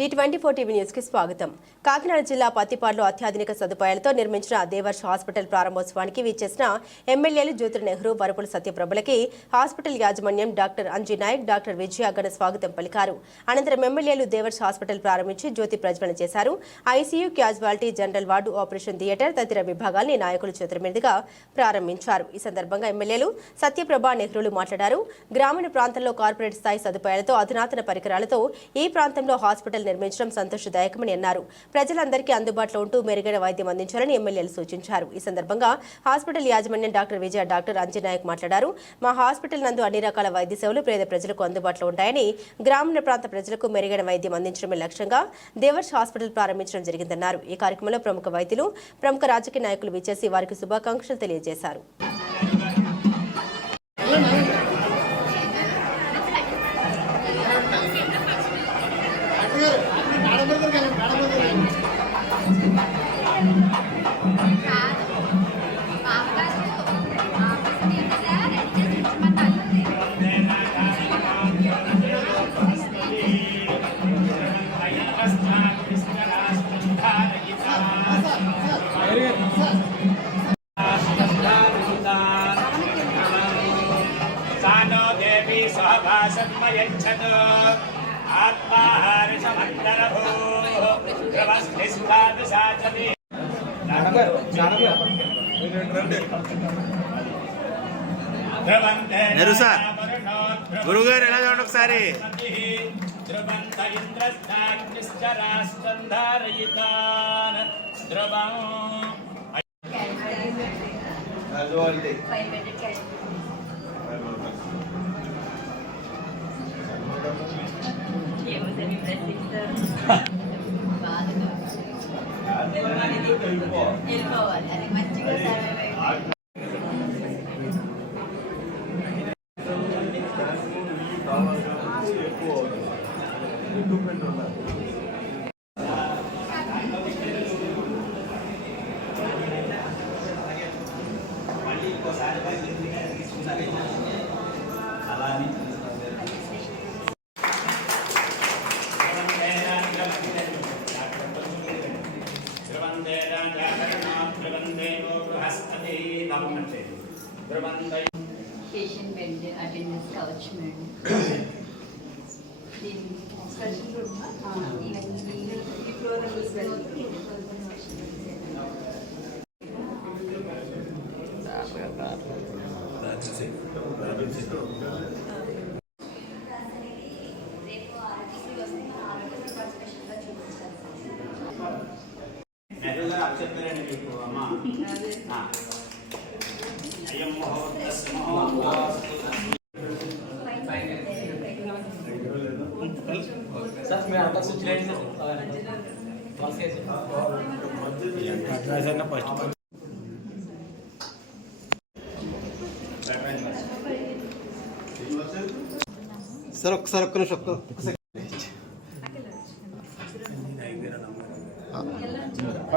D twenty four TV న్యూస్కి స్వాగతం. కాకినాడ జిల్లా పత్తిపాడులో అత్యాధునిక సదుపాయాలతో నిర్మించిన దేవర్ష్ హాస్పిటల్ ప్రారంభోత్సవానికి విచ్చేసిన ఎమ్మెల్యేలు జ్యోతి నెహ్రూ వరపుల సత్యప్రభలకి హాస్పిటల్ యాజమాన్యం డాక్టర్ అంజీ నాయక్ డాక్టర్ విజయ ఘన స్వాగతం పలికారు. అనంతరం ఎమ్మెల్యేలు దేవర్ష్ హాస్పిటల్ ప్రారంభించి జ్యోతి ప్రజ్వలన చేశారు. ICU casualty general ward operation theatre తదితర విభాగాల్ని నాయకులు చేతుల మీదుగా ప్రారంభించారు. ఈ సందర్భంగా ఎమ్మెల్యేలు సత్యప్రభ నెహ్రూలు మాట్లాడారు. గ్రామీణ ప్రాంతంలో కార్పొరేట్ స్థాయి సదుపాయాలతో అధునాతన పరికరాలతో ఈ ప్రాంతంలో హాస్పిటల్ నిర్మించడం సంతోషదాయకమని అన్నారు. ప్రజలందరికీ అందుబాటులో ఉంటూ మెరుగైన వైద్యం అందించాలని ఎమ్మెల్యేలు సూచించారు. ఈ సందర్భంగా హాస్పిటల్ యాజమాన్యం డాక్టర్ విజయ డాక్టర్ అంజనాయక్ మాట్లాడారు. మా హాస్పిటల్ నందు అన్ని రకాల వైద్య సేవలు పేద ప్రజలకు అందుబాటులో ఉంటాయని గ్రామీణ ప్రాంత ప్రజలకు మెరుగైన వైద్యం అందించడమే లక్ష్యంగా దేవర్ష్ హాస్పిటల్ ప్రారంభించడం జరిగిందన్నారు. ఈ కార్యక్రమంలో ప్రముఖ వైద్యులు ప్రముఖ రాజకీయ నాయకులు విచ్చేసి వారికి శుభాకాంక్షలు తెలియజేశారు. నెరు సార్. గురుగారు ఎలా చూడండి ఒకసారి ధ్రువంత ఇంద్రస్థాగ్నిశ్చరాస్కంధారయితాన్ వెళ్ళిపోవాలి. పేషెంట్ బెడ్ అటెండెన్స్ కావచ్చు మేడం. దీని స్పెషల్ రూమ్ ఇవన్నీ మహోత్తస్ సార్ ఒక్కసారి ఒక్క నిమిషం ఒక్క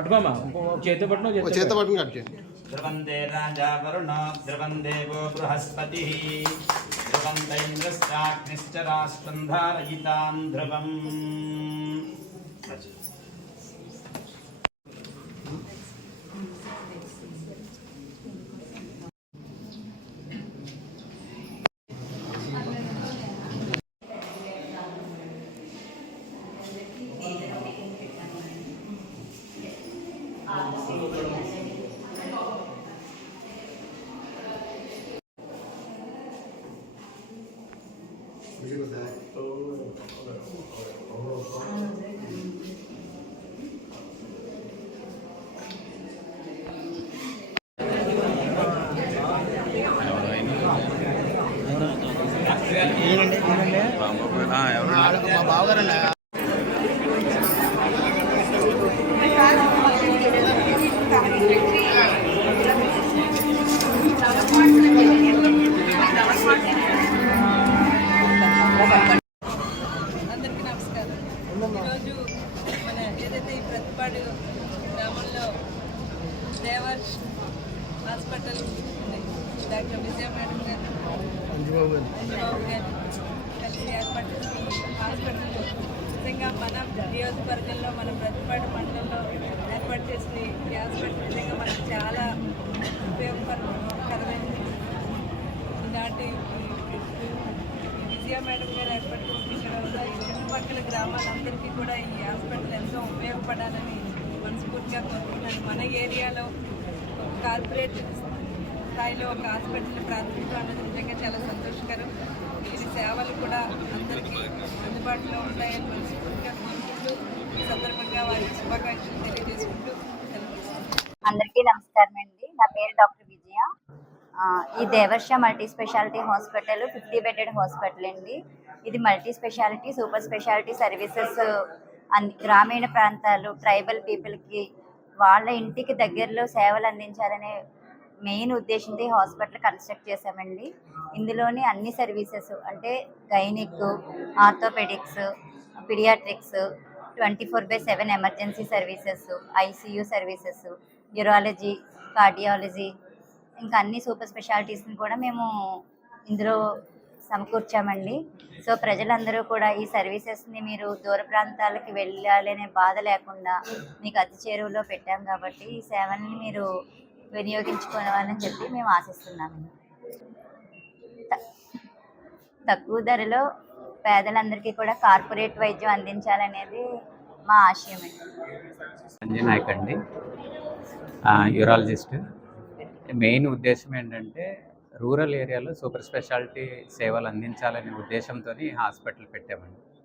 పట్టుకోమా చేతి పట్టుకో ఓ చేత పట్టుకుని కట్ చేయండి ధ్రువంతే రాజా వరుణో ధ్రువం దేవో బృహస్పతి ధ్రువంత ఇంద్రశ్చాగ్నిశ్చ రాష్ట్రం ధారయితాం ధ్రువం మా డాక్టర్ విజయ మేడం గారు. అంజుబాబు గారు. కలిసి ఏర్పాటు హాస్పిటల్ నిజంగా మన నియోజకవర్గంలో మన ప్రతిపాడు మండలంలో ఏర్పాటు చేసిన ఈ హాస్పిటల్. నిజంగా మనకు చాలా ఉపయోగకరమైనది ఈనాటి ఈ విజయ మేడం గారు ఏర్పాటు చేసిన వల్ల ఈ చుట్టుపక్కల గ్రామాలందరికీ కూడా ఈ హాస్పిటల్ ఎంతో ఉపయోగపడాలని మనస్ఫూర్తిగా కోరుకుంటున్నాను. మన ఏరియాలో కార్పొరేట్ స్థాయిలో ఒక హాస్పిటల్ ప్రాతినిధ్యం అన్నది నిజంగా చాలా సంతోషకరం. ఇది సేవలు కూడా అందరికీ అందుబాటులో ఉంటాయని మనస్ఫూర్తిగా కోరుకుంటూ ఈ సందర్భంగా వారికి శుభాకాంక్షలు తెలియజేసుకుంటూ అందరికీ నమస్కారం అండి. నా పేరు డాక్టర్ విజయ. ఈ Devarsha multi speciality hospital fifty bedded hospital అండి. ఇది multi speciality super speciality services అన్ని గ్రామీణ ప్రాంతాలు ట్రైబల్ పీపుల్కి వాళ్ళ ఇంటికి దగ్గరలో సేవలు అందించాలనే మెయిన్ ఉద్దేశంతో ఈ హాస్పిటల్ కన్స్ట్రక్ట్ చేశామండి. ఇందులోని అన్ని సర్వీసెస్ అంటే gynaec orthopaedics paediatrics twenty four by seven emergency services ICU services urology cardiology ఇంకా అన్ని సూపర్ స్పెషాలిటీస్ని కూడా మేము ఇందులో సమకూర్చామండి. సో ప్రజలందరూ కూడా ఈ సర్వీసెస్ని మీరు దూర ప్రాంతాలకి వెళ్ళాలనే బాధ లేకుండా మీకు అతి చేరువలో పెట్టాం కాబట్టి ఈ సేవల్ని మీరు వినియోగించుకోవాలని చెప్పి మేము ఆశిస్తున్నాము. త- తక్కువ ధరలో పేదలందరికీ కూడా కార్పొరేట్ వైద్యం అందించాలనేది మా ఆశయం అండి. సంజయ్ నాయక్ అండి. యూరాలజిస్ట్. మెయిన్ ఉద్దేశం ఏంటంటే రూరల్ ఏరియాలో సూపర్ స్పెషాలిటీ సేవలు అందించాలనే ఉద్దేశంతో హాస్పిటల్ పెట్టామండి.